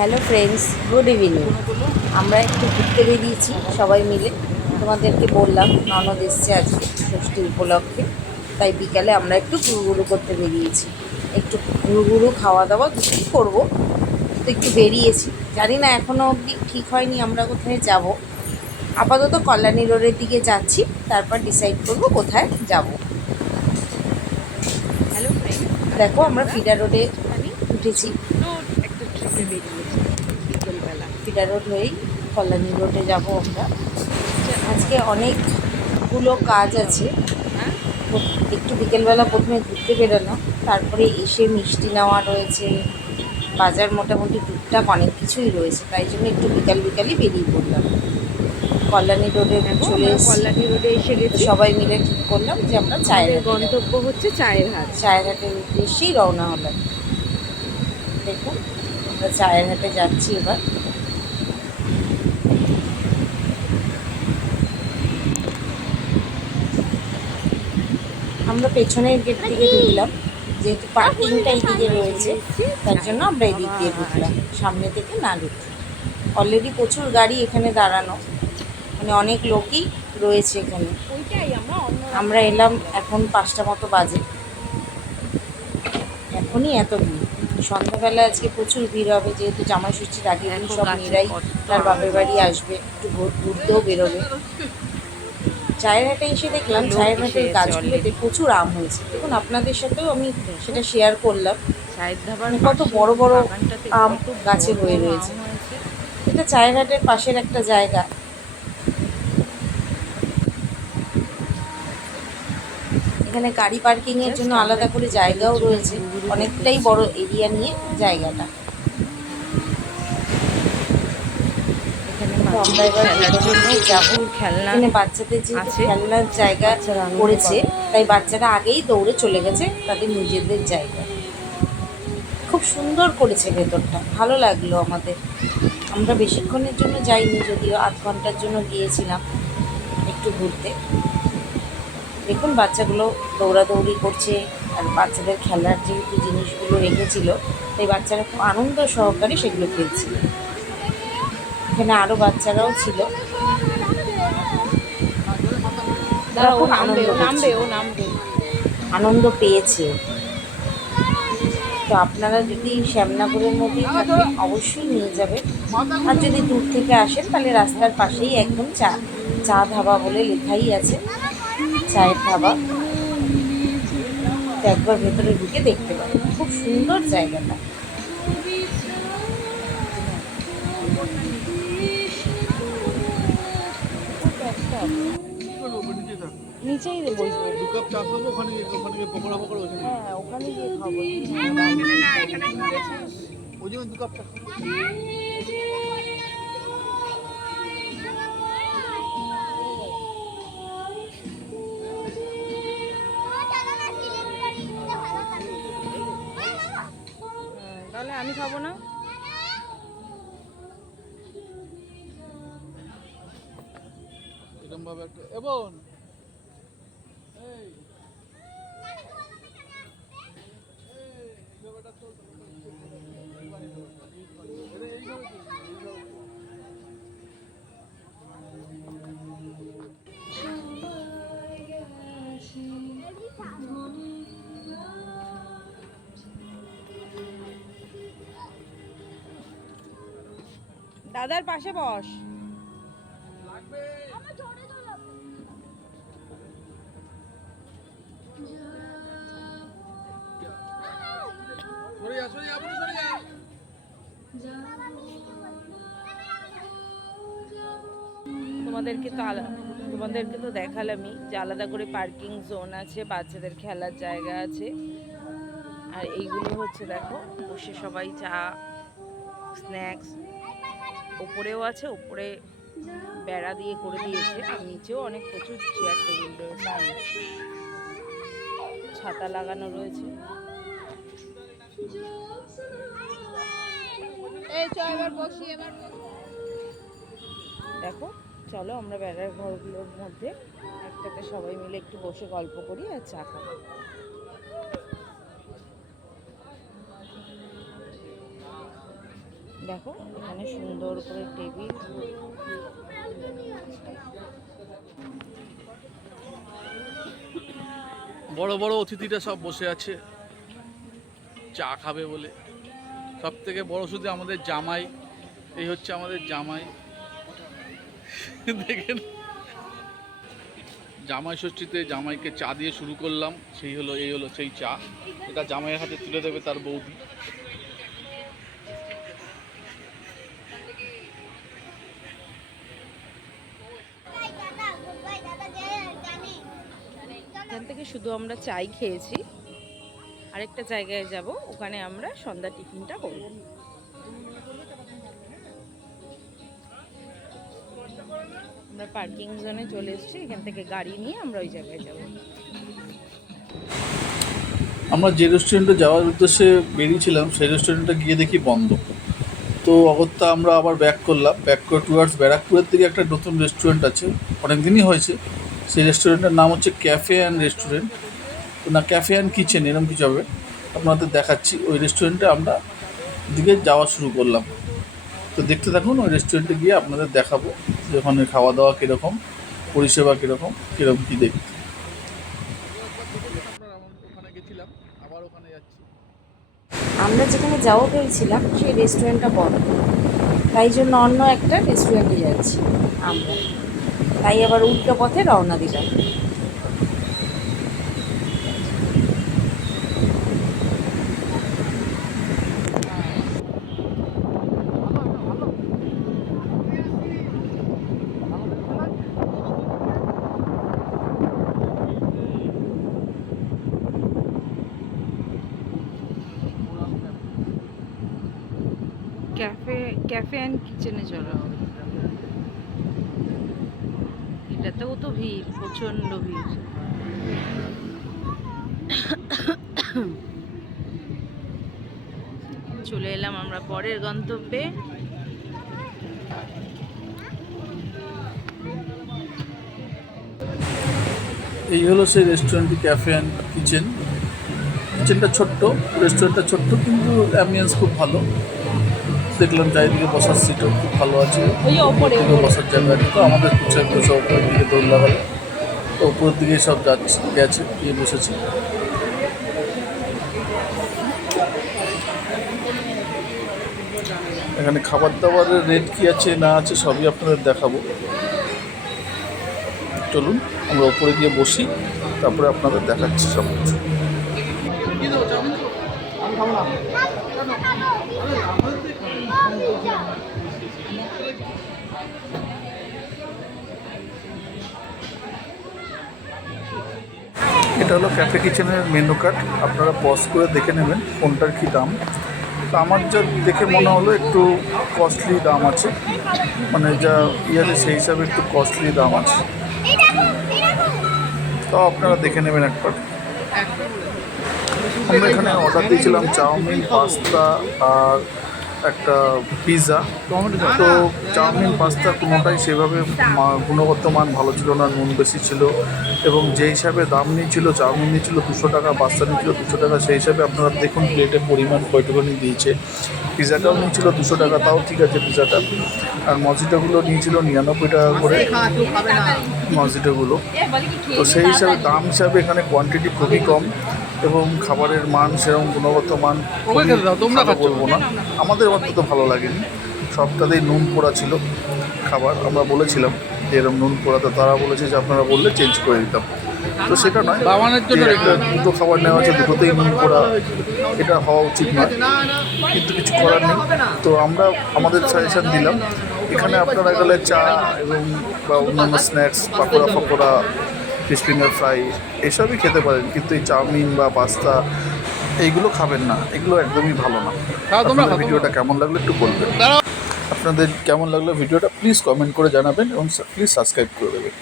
Hello friends, good evening. আমরা একটু ঘুরতে বেরিয়েছি সবাই মিলে। তোমাদেরকে বললাম ননদ এসছে আজকে ষষ্ঠী উপলক্ষে, তাই বিকালে আমরা একটু ঘুরঘুরু করতে বেরিয়েছি। একটু ঘুরঘুরু খাওয়া দাওয়া দুটোই করবো, তো একটু বেরিয়েছি। জানি না এখনও অবধি ঠিক হয়নি আমরা কোথায় যাব। আপাতত কল্যাণী রোডের দিকে যাচ্ছি, তারপর ডিসাইড করব কোথায় যাব। হ্যালো ফ্রেন্ড, দেখো আজকে আমরা আমরা ফিডা রোডে একটুখানি উঠেছি। ছোট্ট একটা ট্রিপে বেরিয়েছি বিকেলবেলা। ফিডা রোড হয়েই কল্যাণী রোডে যাব আমরা। হচ্ছে আজকে আমাদের অনেকগুলো কাজ ঘুরতে আছে। হবে। হ্যাঁ, একটু বিকেলবেলা প্রথমে ঘুরতে বেরোলাম, তারপরে এসে মিষ্টি নেওয়া রয়েছে, বাজার মোটামুটি টুকটাক অনেক কিছুই রয়েছে, তাই জন্য একটু বিকালই বেরিয়ে পড়লাম। কল্যাণী রোডে দেখো চলে আমরা এসেছি। কল্যাণী রোডে এসে তো গেছি। সবাই মিলে ঠিক করলাম যে আমরা চায়ের আমাদের হাটে যাব। গন্তব্য হচ্ছে চায়ের হাট। চায়ের হাটের উদ্দেশ্যেই রওনা হলাম। দেখুন আমরা চায়ের হাটে যাচ্ছি এবার। আমরা পেছনের গেট থেকে ঢুকলাম, যেহেতু পার্কিংটা এইদিকে রয়েছে, তার জন্য আমরা এই দিক দিয়ে ঢুকলাম, সামনে থেকে না ঢুকে। অলরেডি প্রচুর গাড়ি এখানে দাঁড়ানো, মানে অনেক লোকই রয়েছে এখানে। ওইটাই আমরা এলাম এখন 5টা মতো বাজে, এখনই এত ভিড়। সন্ধ্যাবেলা আজকে প্রচুর ভিড় হবে, যেহেতু জামাই ষষ্ঠীর আগে দিন সব মেয়েরাই তার বাপের বাড়ি আসবে, একটু ঘুরতেও বেরোবে। চায়ের হাটে এসে দেখলাম চায়ের হাটের গাছগুলোতে প্রচুর আম হয়েছে। দেখুন আপনাদের সাথেও আমি সেটা শেয়ার করলাম, চায়ের ধাবার মানে কত বড় বড় বাগানটাতে আম কত গাছে বড় হয়ে বড় রয়েছে। আম হয়েছে। এটা চায়ের হাটের পাশের একটা জায়গা। এখানে গাড়ি পার্কিংয়ের জন্য জাস্ট আমরা আলাদা একটু করে বিকেলের জায়গাও জন্য রয়েছে, ঘুরঘুরু করতে অনেকটাই এসেছি। বড় এরিয়া নিয়ে জায়গাটা। এখানে তো আমরা এবার খেলার ভেতরের জন্য দিকে যাবো। প্রচুর খেলনা এখানে বাচ্চাদের যেহেতু আছে, খেলনার জায়গা বাচ্চারা আনন্দ করেছে, পাবে। তাই বাচ্চারা আগেই দৌড়ে চলে গেছে তাদের নিজেদের জায়গায়। খুব সুন্দর করেছে ভেতরটা, ভালো লাগলো আমাদের। আমরা বেশিক্ষণের জন্য যাইনি, যদিও আধ ঘন্টার জন্য গিয়েছিলাম একটু ঘুরতে। দেখুন বাচ্চাগুলো দৌড়াদৌড়ি করছে, আর বাচ্চাদের খেলার যেহেতু জিনিসগুলো রেখেছিল, তাই বাচ্চারা খুব আনন্দ সহকারে সেগুলো খেলছিল। এখানে আরও বাচ্চারাও ছিল, তারা খুব আনন্দ করছিল, আনন্দ পেয়েছে। তো আপনারা যদি শ্যামনগরের মধ্যেই থাকেন অবশ্যই নিয়ে যাবেন, আর যদি দূর থেকে আসেন তাহলে রাস্তার পাশেই একদম চা ধাবা বলে লেখাই আছে, চায়ের ধাবা। তো একবার ভেতরে ঢুকে দেখতে পাবেন, খুব সুন্দর জায়গাটা। নিচেই রে বসবো। 2 কাপ চা খাবো, ওখানে গিয়ে পকোড়া ওখানে। হ্যাঁ, ওখানে গিয়ে খাবো। ওই জন্য 2 কাপ চা খাবো। তাহলে আমি খাবো না। এরকম ভাবে একটা এবং এই ব্যাপারটা তো দাদার পাশে বস। লাগবে। সরে যা, সরে যা। তোমাদেরকে তো দেখালামই যে আলাদা করে পার্কিং জোন আছে, বাচ্চাদের খেলার জায়গা আছে। আর এইগুলো হচ্ছে দেখো, বসে সবাই চা, স্ন্যাক্স। ওপরেও আছে, ওপরে বেড়া দিয়ে করে দিয়েছে, আর নিচেও অনেক প্রচুর চেয়ার টেবিল রয়েছে, ছাতা লাগানো রয়েছে। দেখো, চলো আমরা বেড়ার ঘরগুলোর মধ্যে একটাতে সবাই মিলে একটু বসে গল্প করি আর চা খাবো। দেখো এখানে সুন্দর করে টেবিল, বড় বড় অতিথিরা সব বসে আছে চা খাবে বলে। সব থেকে বড় শুধু আমাদের জামাই, এই হচ্ছে আমাদের জামাই। দেখেন, জামাই ষষ্ঠীতে জামাইকে চা দিয়ে শুরু করলাম, এই হলো সেই চা। এটা জামাইয়ের হাতে তুলে দেবে তার বৌদি। এখান থেকে শুধু আমরা চাই খেয়েছি, আরেকটা জায়গায় যাব, ওখানে আমরা সন্ধ্যা টিফিনটা করব। আমরা পার্কিং জোনে চলে এসেছি, এখান থেকে গাড়ি নিয়ে আমরা ওই জায়গায় যাব। আমরা যে রেস্টুরেন্টে যাওয়ার উদ্দেশ্যে বেরিয়েছিলাম সেই রেস্টুরেন্টে গিয়ে দেখি বন্ধ। তো অগত্যা আমরা আবার ব্যাক করলাম। ব্যাক করে টুয়ার্ডস ব্যারাকপুরের দিকে একটা নতুন রেস্টুরেন্ট আছে, অনেক দিনই হয়েছে। সেই রেস্টুরেন্টের নাম হচ্ছে ক্যাফে অ্যান্ড রেস্টুরেন্ট, না ক্যাফে অ্যান্ড কিচেন এরকম কিছু হবে। আপনাদের দেখাচ্ছি, ওই রেস্টুরেন্টে আমরা দিকে যাওয়া শুরু করলাম। তো দেখতে থাকুন, ওই রেস্টুরেন্টে গিয়ে আপনাদের দেখাবো যে ওখানে খাওয়া দাওয়া কীরকম, পরিষেবা কীরকম কী দেখতে। ওখানে গেছিলাম, আবার ওখানে যাচ্ছি। আমরা যেখানে যাবো ভেবেছিলাম সেই রেস্টুরেন্টটা বন্ধ, তাই জন্য অন্য একটা রেস্টুরেন্টে যাচ্ছি আমরা। তাই আবার উল্টো পথে রওনা দিলাম। ক্যাফে অ্যান্ড কিচেনে চলো। এটাতেও তো ভিড়, প্রচন্ড ভিড়। চলে এলাম আমরা পরের গন্তব্যে। এই হলো সেই রেস্টুরেন্টটি, ক্যাফে অ্যান্ড কিচেন। কিচেনটা ছোট্ট, রেস্টুরেন্টটা ছোট্ট, কিন্তু অ্যাম্বিয়েন্স খুব ভালো। দেখলাম চারিদিকে বসার সিটও খুব ভালো আছে, দিকে বসার জায়গা আছে। তো আমাদের কিছু সব উপরের দিকে দৌড় লাগালো, তো উপরের দিকে সব গেছে, গিয়ে বসেছি। এখানে খাবার দাবারের রেট কী আছে না আছে সবই আপনাদের দেখাবো। চলুন আমরা উপরে গিয়ে বসি, তারপরে আপনাদের দেখাচ্ছি সব কিছু। এটা হলো ক্যাফে কিচেনের মেনু কার্ড, আপনারা পজ করে দেখে নেবেন কোনটার কী দাম। তো আমার যা দেখে মনে হলো একটু কস্টলি দাম আছে, মানে যা আছে সেই হিসাবে একটু কস্টলি দাম আছে। তো আপনারা দেখে নেবেন একবার। আমরা এখানে অর্ডার দিয়েছিলাম চাউমিন, পাস্তা আর একটা পিৎজা। তো চাউমিন পাস্তা কোনোটাই সেভাবে গুণগত মান ভালো ছিল না, নুন বেশি ছিল, এবং যে হিসাবে দাম নিয়েছিল, চাউমিন নিয়েছিল 200 টাকা, পাস্তা নিয়েছিল 200 টাকা, সেই হিসাবে আপনারা দেখুন প্লেটের পরিমাণ কয়টুকুনি দিয়েছে। পিৎজাটাও নিয়েছিল 200 টাকা, তাও ঠিক আছে পিৎজাটা। আর মজিটোগুলো নিয়েছিল 99 টাকা করে মজিটোগুলো। তো সেই হিসাবে দাম হিসাবে এখানে কোয়ান্টিটি খুবই কম, এবং খাবারের মান সেরকম গুণগত মান ভালো বলবো না, আমাদের অন্তত ভালো লাগেনি। সবটাতেই নুন পোড়া ছিল খাবার। আমরা বলেছিলাম যে এরকম নুন পোড়া, তো তারা বলেছে যে আপনারা বললে চেঞ্জ করে দিতাম। তো সেটা নয়, দুটো খাবার নেওয়া আছে, দুটোতেই নুন পোড়া, এটা হওয়া উচিত নয়, কিন্তু কিছু করার নেই। তো আমরা আমাদের সাজেশন দিলাম, এখানে আপনারা গেলে চা এবং বা অন্যান্য snacks, pakora, fish finger fry এসবই খেতে পারেন, কিন্তু এই চাউমিন বা পাস্তা এইগুলো খাবেন না, এগুলো একদমই ভালো না। আপনাদের ভিডিওটা কেমন লাগলো একটু বলবেন, আপনাদের কেমন লাগলো ভিডিওটা প্লিজ কমেন্ট করে জানাবেন, এবং প্লিজ সাবস্ক্রাইব করে দেবেন।